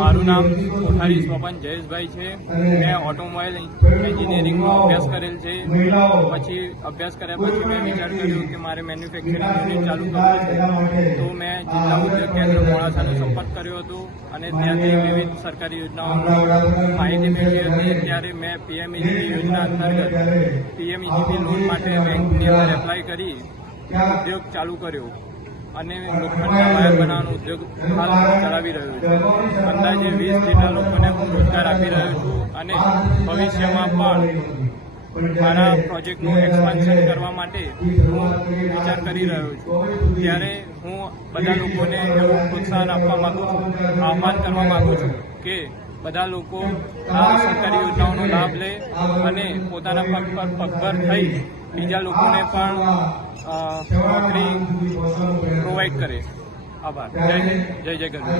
મારું નામ કોઠારી સ્વપન જયેશભાઈ છે। મેં ઓટોમોબાઈલ એન્જિનિયરિંગમાં અભ્યાસ કરેલ છે। પછી અભ્યાસ કર્યા પછી મેં વિચાર કર્યો કે મારે મેન્યુફેક્ચરિંગ યુનિટ ચાલુ કરવું છે। તો મેં જિલ્લા ઉદ્યોગ કેન્દ્ર મોડાસાનો સંપર્ક કર્યો હતો અને ત્યાંથી વિવિધ સરકારી યોજનાઓની માહિતી મેળવી હતી। ત્યારે મેં પીએમઈજીપી યોજના અંતર્ગત પીએમઈજીપી લોન માટે બેંકની અંદર એપ્લાય કરી ઉદ્યોગ ચાલુ કર્યો અને લોખંડના વાયર બનાવવાનો ઉદ્યોગ હાલ ચલાવી રહ્યો છું। અંદાજે 20 જેટલા લોકોને હું રોજગાર આપી રહ્યો છું અને ભવિષ્યમાં પણ મારા પ્રોજેક્ટનું એક્સપાન્શન કરવા માટે હું વિચાર કરી રહ્યો છું। ત્યારે હું બધા લોકોને એવું પ્રોત્સાહન આપવા માગું છું, આહ્વાન કરવા માગું છું કે બધા લોકો આ સરકારી યોજનાઓનો લાભ લે અને પોતાના પગ પર પગભર થઈ બીજા લોકોને પણ નોકરી પ્રોવાઈડ કરે। આભાર। જય જય ગરવી।